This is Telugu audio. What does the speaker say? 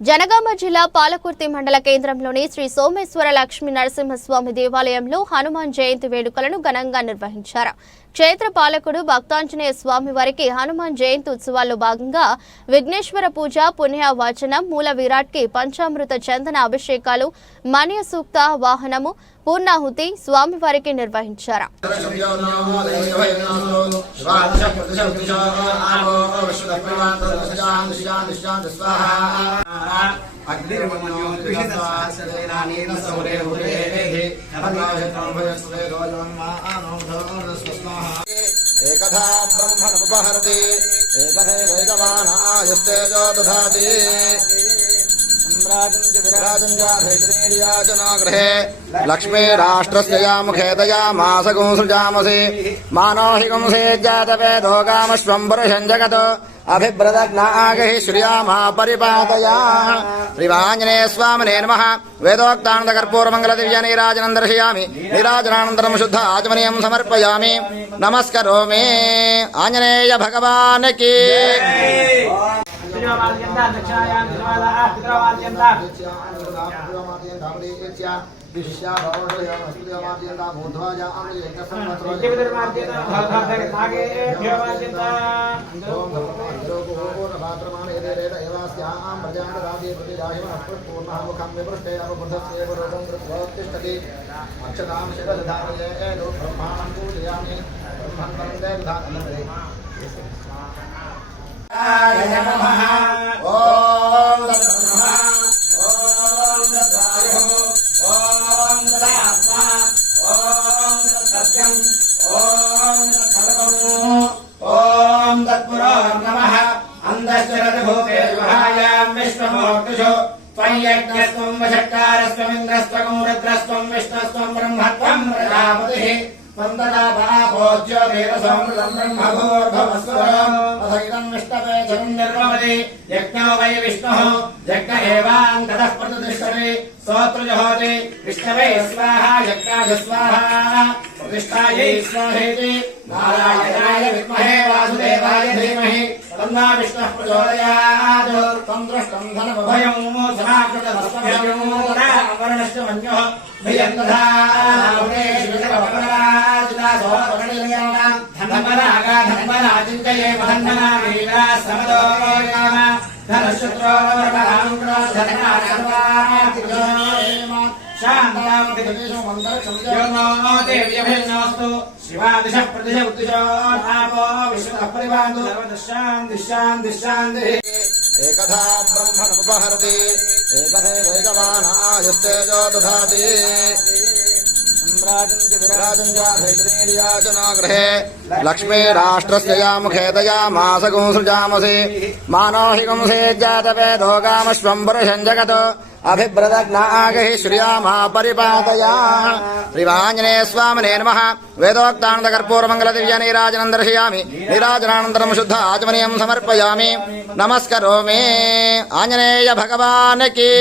జనగామ జిల్లా పాలకుర్తి మండల కేంద్రంలోని శ్రీ సోమేశ్వర లక్ష్మీ నరసింహస్వామి దేవాలయంలో హనుమాన్ జయంతి వేడుకలను ఘనంగా నిర్వహించారు క్షేత్ర పాలకుడు భక్తాంజనేయ స్వామి వారికి హనుమాన్ జయంతి ఉత్సవాల్లో భాగంగా విఘ్నేశ్వర పూజ పుణ్య వాచనం మూల విరాట్కి పంచామృత చందన అభిషేకాలు మన్య సూక్త వాహనము పూర్ణాహుతి స్వామివారికి నిర్వహించారు एकधा ब्रह्मणमुपहरति एकथैवैजमानायस्तेजो दधाति विराजञ्जाभैतरीर्याचनागृहे लक्ष्मी राष्ट्रस्य यामुखे दयामास गुंसृजामसि मानोहिगुंसे जातवेदोगामश्वम् पुरुषम् जगत् अभिभ्रदग्नागहि श्रियामा परिपातया श्रीवाञ्जनेय स्वामिने नमः। वेदोक्तानन्दकर्पूरमङ्गलदिव्य नीराजनं दर्शयामि नीराजनानन्तरं शुद्ध आचमनीयं समर्पयामि। नमस्करोमि। आञ्जनेय भगवान् की। पितृवाद्यन्ता दक्षिणायां निर्वादाः पितृवाद्यन्ता विश्वाभवस्तुयमाद्यन्ता भूध्वाजा अमृतसंवत्सरं भागेभ्यवाद्यन्ता प्रतिदाहिमपूर्णमुखं विपृष्टे अनुबुद्धस्येव रूपं कृत्वोत्तिष्ठति अक्षतां शिरधारये नो ब्रह्माणं पूजयामि ब्रह्मं वंदे विधानन्दे नमः त्वयज्ञस्त्वं वषट्कारस्त्वमिन्द्रस्त्वं रुद्रस्त्वं विष्णस्त्वं ब्रह्मत्वं प्रजापतिः त्वं तदा पापोज्यो वेदसोमृतं ब्रह्मभूर्भवस्वरम् अथैदं विष्णवे जगं निर्ममति यज्ञो वै विष्णुः यज्ञ एवान्ततः प्रतिष्ठति स्तोत्रजहोति विष्णवे स्वाहा यज्ञाय स्वाहा प्रतिष्ठायै स्वाहेति नारायणाय विद्महे वासुदेवाय धीमहि तन्ना विष्णुः प्रचोदयात् तं दृष्टं धनमभयं समाकृतमस्तभ्यं वर्णश्च मन्युः भियन्तधा धर्मरागा धर्मराजिञ्जये महन्धना वीरा समदो काम धनशत्रो शान्तामतिगतिषु शिवादिशः प्रतिश उद्दिशो नापो विश्वतः परिवान्तु सर्वदशान् दिशान् एकधा ब्रह्मणमुपहरति एकथैवैजमानायस्तेजो दधाति विराजञ्चनाग्रहे लक्ष्मी राष्ट्रस्य यामुखेदयामासगुंसृजामसि मानोषिगुंसे जातवेदोगामश्वम्बरुषम् जगत् अभिब्रदग्नागहि श्रियामा परिपातया श्रीवाञ्जने स्वामिने नमः वेदोक्तानन्दकर्पूरमङ्गलदिव्यनीराजनं दर्शयामि नीराजनानन्तरं शुद्ध आचमनीयं समर्पयामि नमस्करोमि आञ्जनेय भगवान् की